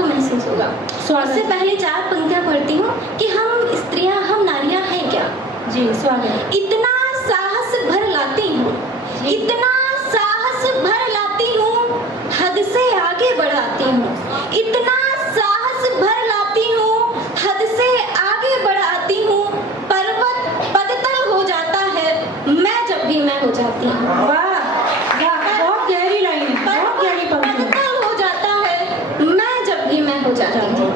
आपको महसूस होगा। उससे पहले 4 पंक्तियां पढ़ती हूँ कि हम स्त्रियां, हम नारियां हैं क्या। जी, स्वागत। इतना साहस भर लाती हूँ, इतना साहस भर लाती हूँ, हद से आगे बढ़ाती हूँ, इतना साहस भर लाती हूँ, हद से आगे बढ़ाती हूँ, पर्वत पदतल हो जाता है मैं जब भी मैं हो जाती हूँ। वाह वाह, बहुत गहरी लाइन है, बहुत गहरी पंक्ति है। पदतल हो जाता है मैं जब भी मैं हो जाती हूँ।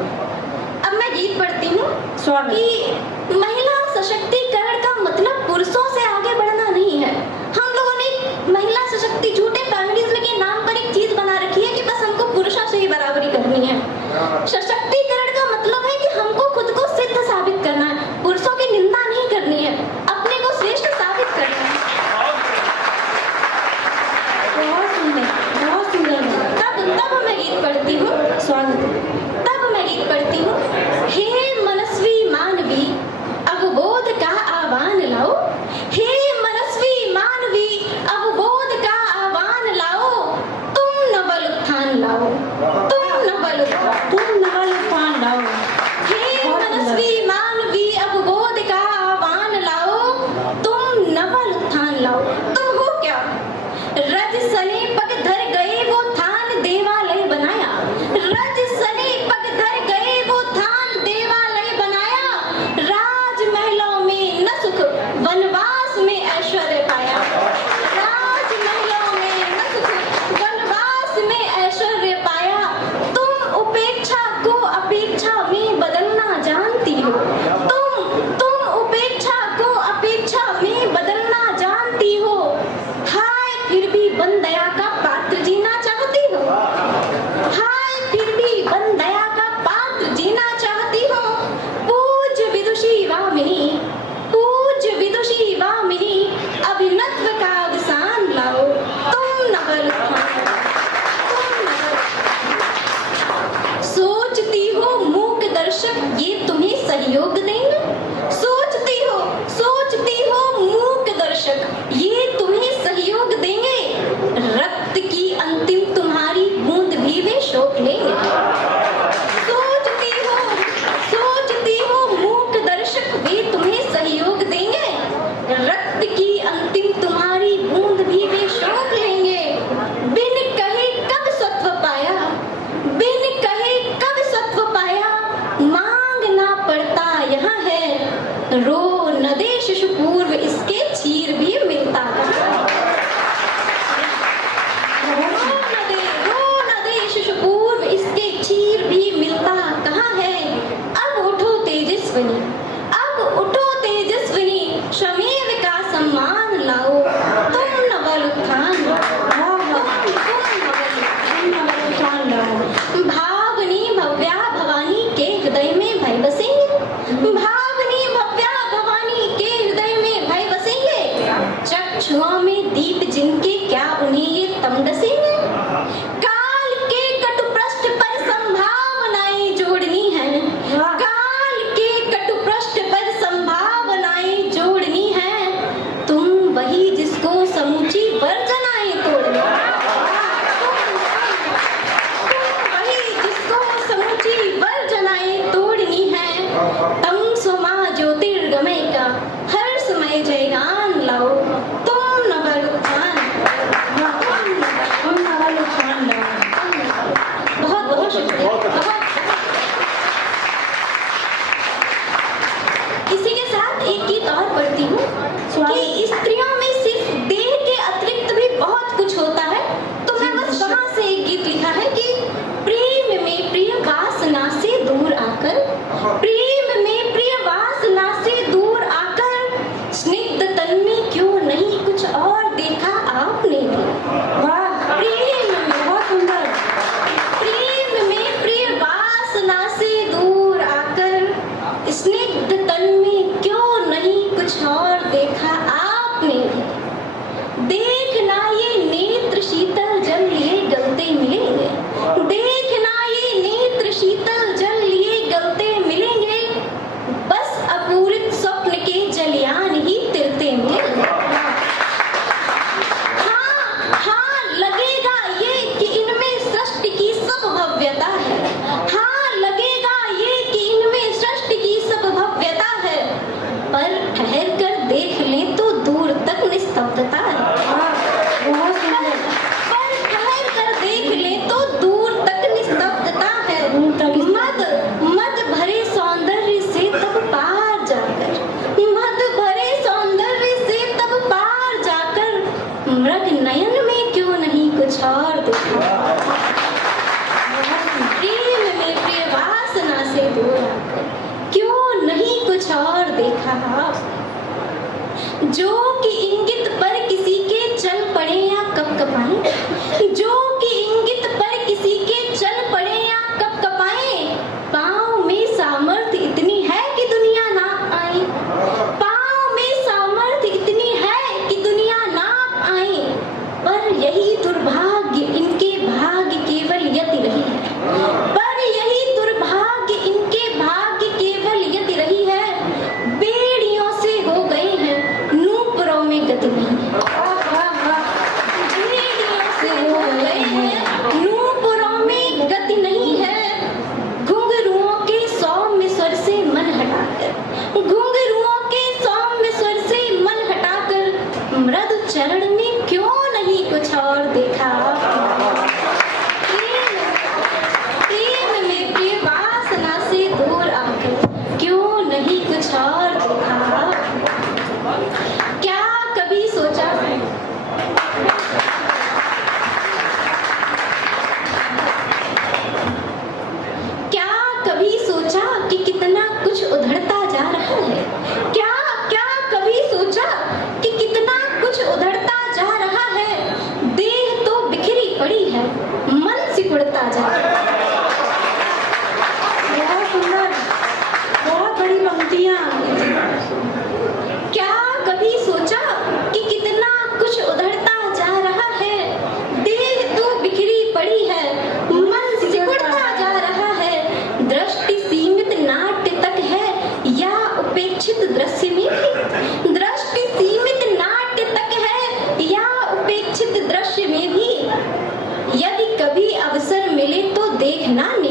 अब मैं गीत पढ़ती हूँ स्वागत। कि महिला सशक्तिकरण का मतलब पुरुषों से आगे बढ़ना नहीं है। हम लोगों ने महिला सशक्ति झूठे फेमिनिज्म के नाम पर एक चीज बना रखी है कि बस हमको पुरुषों से ही बराबरी करनी है। सशक्तिकरण का मतलब है कि हमको खुद को सिद्ध साबित करना है, पुरुषों की निंदा नहीं करनी है, अपने को श्रेष्ठ साबित करना है। बहुत सुंदर, बहुत सुंदर। तब मैं गीत पढ़ती हूँ, स्वागत। तब मैं गीत पढ़ती हूँ, हे मनस्वी मानवी अवबोध का आह्वान लाओ, हे मनस्वी मानवी अवबोध का आह्वान लाओ, तुम नवल उत्थान लाओ, तुम नवल उत्थान लाओ। हे मनस्वी मानवी अवबोध का आह्वान लाओ, तुम नवल उत्थान लाओ। तुम हो क्या? रज सने पग धर गए वो थान देवालय बनाया, रज सने पग धर गए वो थान देवालय बनाया, राजमहलों में न सुख वनवास में ऐश्वर्य पाया, राजमहलों में न सुख वनवास में ऐश्वर्य पाया। तुम उपेक्षा को अपेक्षा में बदलना जानती हो, तुम उपेक्षा को अपेक्षा में बदलना जानती हो, हाय फिर भी बन दया का पात्र जीना चाहती हो, हाय फिर भी बन दया का पात्र जीना चाहती हो। पूज्य विदुषी वामिनी, पूज्य विदुषी वामिनी अभिनत्व का अवसान लाओ, तुम नवल उत्थान, तुम नवल। सोचती हो मूक दर्शक ये तुम्हें सहयोग देंगे, सोचती हो मूक दर्शक ये तुम्हें सहयोग देंगे, रक्त की अंतिम तुम्हारी बूंद भी वे शोक लेंगे। सोचती हो मूक दर्शक वे तुम्हें सहयोग देंगे, रक्त की अंतिम तुम्हारी बूंद भी वे शोक लेंगे। बिन कहे कब सत्व पाया, बिन कहे कब सत्व पाया, मांगना पड़ता यहाँ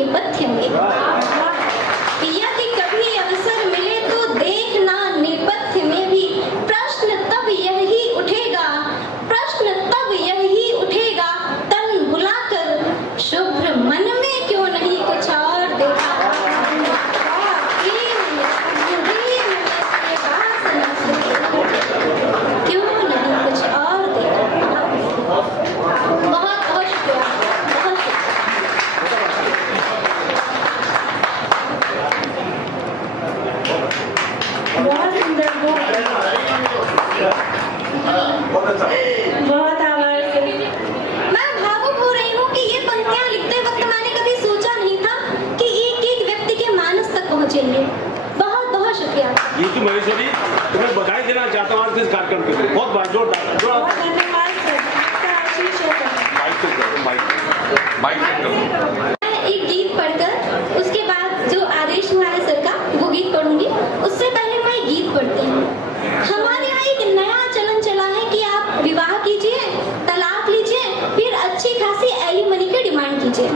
नेपथ्य में। यदि कभी अवसर मिले तो देखना नेपथ्य में भी प्रश्न तब यही उठेगा, प्रश्न तब यही उठेगा, तन बुलाकर शुभ्र मन में क्यों नहीं कुछ और देखा। क्यों नहीं कुछ और देखा। बहुत बहुत शुक्रिया, बहुत बहुत सुंदर, बहुत आभार से। मैं भावुक हो रही हूँ कि ये पंक्तियाँ लिखते वक्त मैंने कभी सोचा नहीं था कि एक एक व्यक्ति के मानस तक पहुँचेंगे। बहुत बहुत शुक्रिया। गीतू महेश्वरी, तुम्हें बधाई देना चाहता हूँ आज इस कार्यक्रम के लिए। बहुत बहुत धन्यवाद सर, आपका आशीष होगा। मैं एक गीत पढ़कर उसके बाद जो आदेश हुआ है सर का वो गीत पढ़ूंगी। उससे पहले मैं एक गीत पढ़ती हूँ। हमारे यहाँ एक नया चलन चला है कि आप विवाह कीजिए, तलाक लीजिए, फिर अच्छी खासी एलिमनी की डिमांड कीजिए।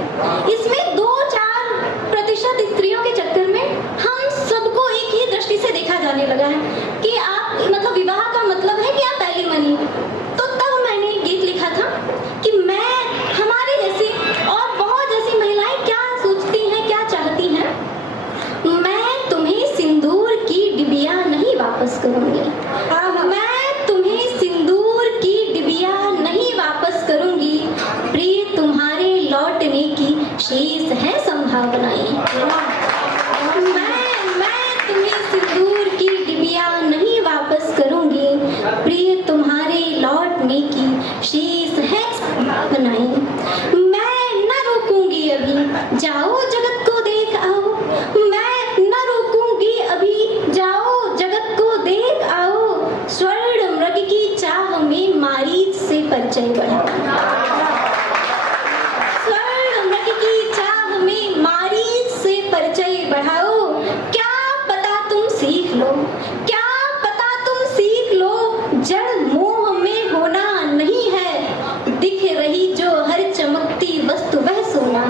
इसमें 2-4% स्त्रियों के चक्कर में हम सबको एक ही दृष्टि से देखा जाने लगा है कि आप मतलब विवाह का मतलब है कि आप एलिमनी। तो तब मैंने एक गीत लिखा था कि मैं हमारे जैसी और बहुत जैसी महिलाएं क्या सोचती हैं, क्या चाहती हैं। मैं तुम्हें सिंदूर की डिबिया नहीं वापस करूंगी, मैं तुम्हें सिंदूर की डिबिया नहीं वापस करूंगी, प्रिय तुम्हारे लौटने की शेष है संभावनाएं। मैं तुम्हें सिंदूर की डिबिया नहीं वापस करूंगी, प्रिय तुम्हारे लौटने की शेष है संभावनाएं। मैं न रोकूंगी अभी, जाओ जगत को देख आओ। मैं न रोकूंगी अभी, जाओ जगत को देख आओ। स्वर्ण मृग की चाह में मारीच से परिचय बढ़ाओ। स्वर्ण मृग की चाह में मारीच से परिचय बढ़ाओ। क्या पता तुम सीख लो, क्या पता तुम सीख लो, जड़ मोह में होना नहीं है, दिख रही जो हर चमकती वस्तु वह सोना।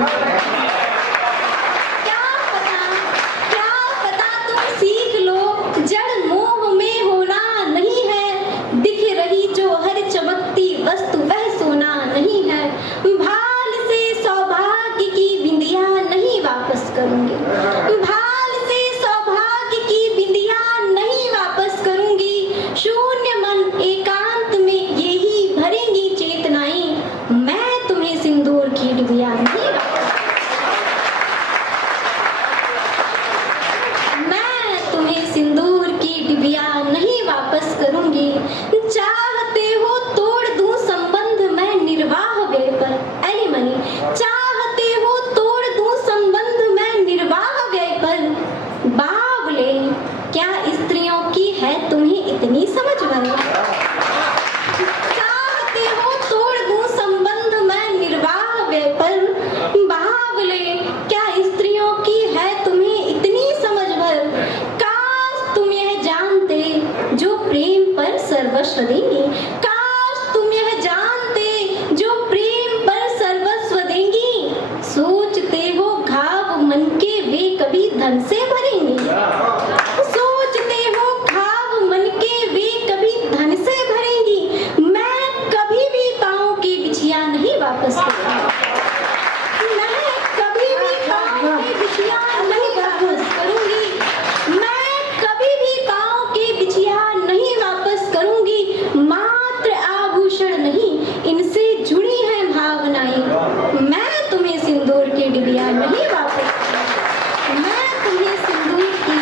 क्या पता तुम सीख लो, जड़ मोह में होना नहीं है, दिख रही जो हर चमकती वस्तु वह सोना नहीं है। भाल से सौभाग्य की बिंदिया नहीं वापस करूंगी, भाल से सौभाग्य की बिंदिया नहीं वापस करूंगी। शून्य मन एकांत में यही भरेंगी चेतनाएं, मैं तुम्हें सिंदूर की डिबिया नहीं वापस, मैं तुम्हें सिंदूर की डिबिया नहीं वापस करूंगी। चाहते हो तोड़ दूं संबंध मैं निर्वाह व्यय पर, एलिमनी। चाहते हो तोड़ दूं संबंध मैं निर्वाह व्यय पर। बावले, क्या स्त्रियों की है तुम्हें इतनी समझ भर। चाहते हो तोड़ दूं संबंध मैं निर्वाह व्यय पर। बावले, क्या स्त्रियों की है तुम्हें इतनी समझ भर। काश तुम यह जानते जो प्रेम पर सर्वस्व देंगी, काश तुम यह जानते जो प्रेम पर सर्वस्व देंगी। सोचते हो घाव मन के वे कभी धन से भरेंगे, सोचते हो घाव मन के वे कभी धन से भरेंगी। मैं कभी भी पाँव की बिछिया नहीं वापस करूंगी, मैं कभी भी पाँव की बिछिया नहीं वापस करूंगी, मैं कभी भी पाँव की बिछिया नहीं वापस करूंगी। मात्र आभूषण नहीं, इनसे जुड़ी हैं भावनाएं। मैं तुम्हें सिंदूर की डिबिया नहीं वापस करूंगी, मैं तुम्हें सिंदूर की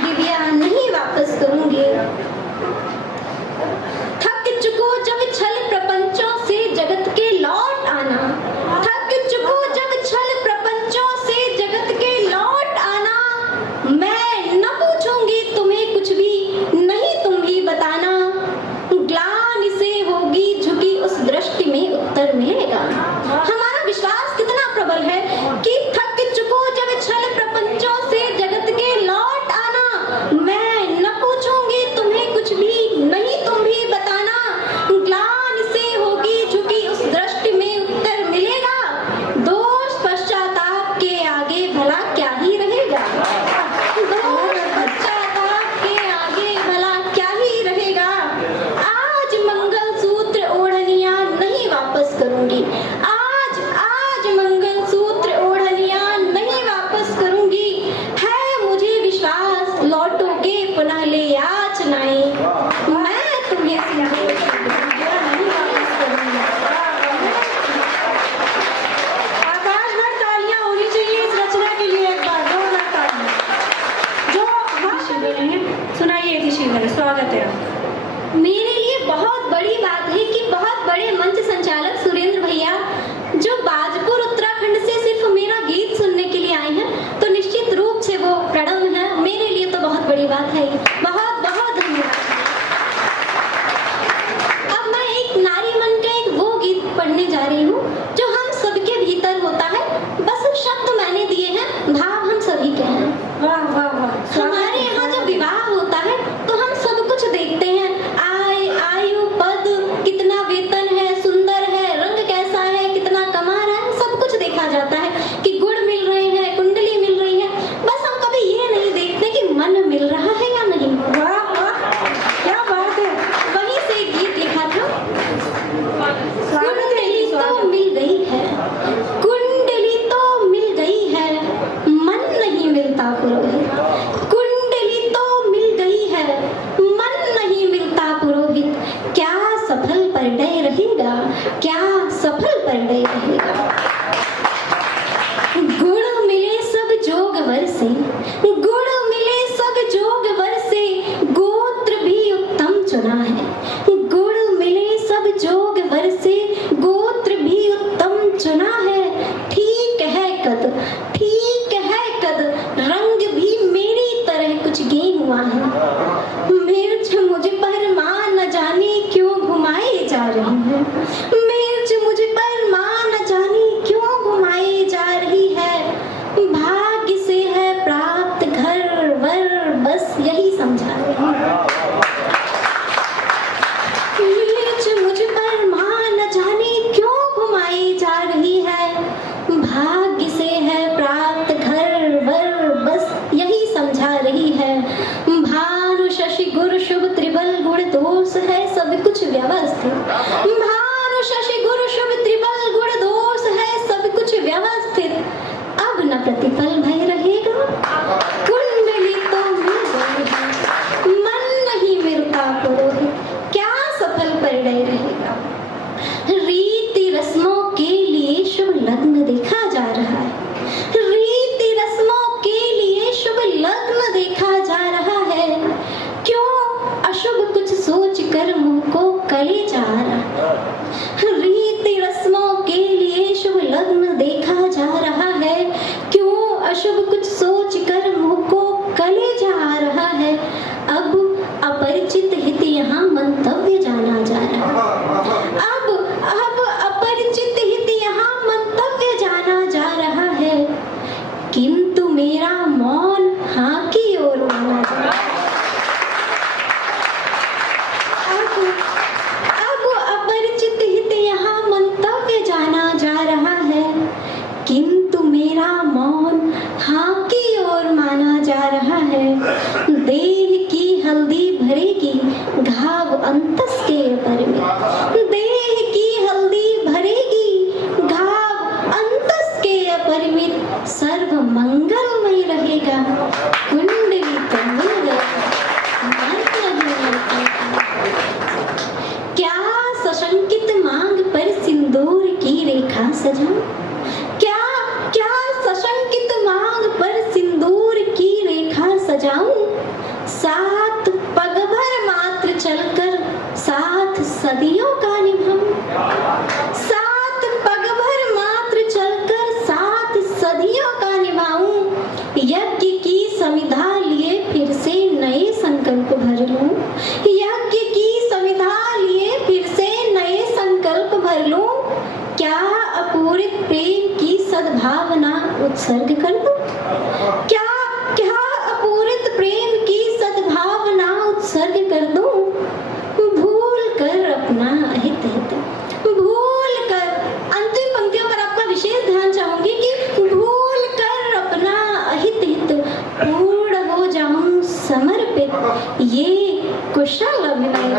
डिबिया नहीं वापस करूंगी। थक चुको जब छल प्रपंचों से जगत के लौट आना, थक चुको जब छल प्रपंचों से जगत के लौट आना। मैं न पूछूंगी तुम्हें कुछ भी, नहीं तुम ही बताना। ग्लानि से होगी झुकी उस दृष्टि में उत्तर मिलेगा। हमारा विश्वास कितना प्रबल है कि थक चुको भाव हम सभी के हैं। वाह वाह वाह। हमारे यहाँ जब विवाह होता है तो हम सब कुछ देखते हैं, आय, आयु, पद, कितना वेतन है, सुंदर है, रंग कैसा है, कितना कमा रहा है, सब कुछ देखा जाता है कि गुण मिल रहे हैं, कुंडली मिल रही है। बस हम कभी ये नहीं देखते कि मन मिल रहा है या नहीं। वाह वाह, क्या बात है। वहीं से एक गीत लिखा था, स्वागत है कुंडली जी, तो स्वागत। मिल गई है, कुंडली तो मिल गई है, मन नहीं मिलता पुरोहित। कुंडली तो मिल गई है, मन नहीं मिलता पुरोहित। क्या सफल परिणय रहेगा, क्या सफल परिणय रहेगा। गुण मिले सब जोगवर से, गुण मिले सब जोगवर से, गोत्र भी उत्तम चुना है। गुण मिले सब जोगवर से, गोत्र भी उत्तम चुना है। ठीक है कद, ठीक है कद, रंग भी मेरी तरह कुछ गेहुआ है। मिर्च मुझ पर मां न जाने क्यों घुमाए जा रही है। मिर्च मुझ पर मां न जाने क्यों घुमाए जा रही है। भाग्य से है प्राप्त घर वर, बस यही समझा रही है। मिर्च मुझ पर मां न जाने क्यों घुमाई जा रही है। भाग्य से है प्राप्त घर वर, बस यही समझा रही है। भानु शशि गुरु शुभ त्रिबल गुण दोष है सब कुछ व्यवस्थित। भानु शशि गुरु शुभ त्रिबल गुण दोष है सब कुछ व्यवस्थित। अब न प्रतिफल भय रहेगा, कुंडली तो मिल गई है, मन नहीं मिलता पुरोहित। क्या सफल परिणय रहेगा। रीति रस्मों के लिए शुभ लग्न देखा जा रहा है। रीति रस्मों के लिए शुभ लग्न देखा जा रहा है। क्यों अशुभ कुछ सोच कर मुंह को कले जा रहा। रीति रस्मों के लिए शुभ लग्न देखा जा रहा है। क्यों अशुभ कुछ सोच कर मुंह को कले जा रहा है। अब अपरिचित हित यहाँ मंतव्य जाना जा रहा है। अब अपरिचित हित यहाँ मंतव्य जाना जा रहा है। किंतु मेरा मौन हाँ की ओर माना जा रहा है। अब अपरिचित हित यहाँ मंतव्य जाना जा रहा है। किंतु मेरा मौन हाँ की ओर माना जा रहा है। देह की हल्दी भरेगी घाव अंतस के अपरिमित। देह की हल्दी भरेगी घाव अंतस के अपरिमित। सर्व मंगलमय रहेगा, कुंडली तो मिल गई, मन नहीं मिलता। क्या सशंकित मांग पर सिंदूर की रेखा सजाऊं। क्या क्या सशंकित मांग पर सिंदूर की रेखा सजाऊं। साथ पग भर मात्र चलकर साथ सदियों का निभाऊं। साथ पग भर मात्र चलकर साथ सदियों का निभाऊं। यज्ञ की समिधा लिए फिर से नए संकल्प भर लूं। यज्ञ की समिधा लिए फिर से नए संकल्प भर लूं। क्या अपूरित प्रेम की सद्भावना उत्सर्ग कर दूं। क्या क्या अपूरित प्रेम की सद्भावना उत्सर्ग कर दूं। भूल कर अपना हित हित, भूल कर, अंतिम पंक्तियों पर आपका विशेष ध्यान चाहूंगी कि भूल कर अपना हित हित पूर्ण हो जाऊं समर्पित। ये कुशल अभिनय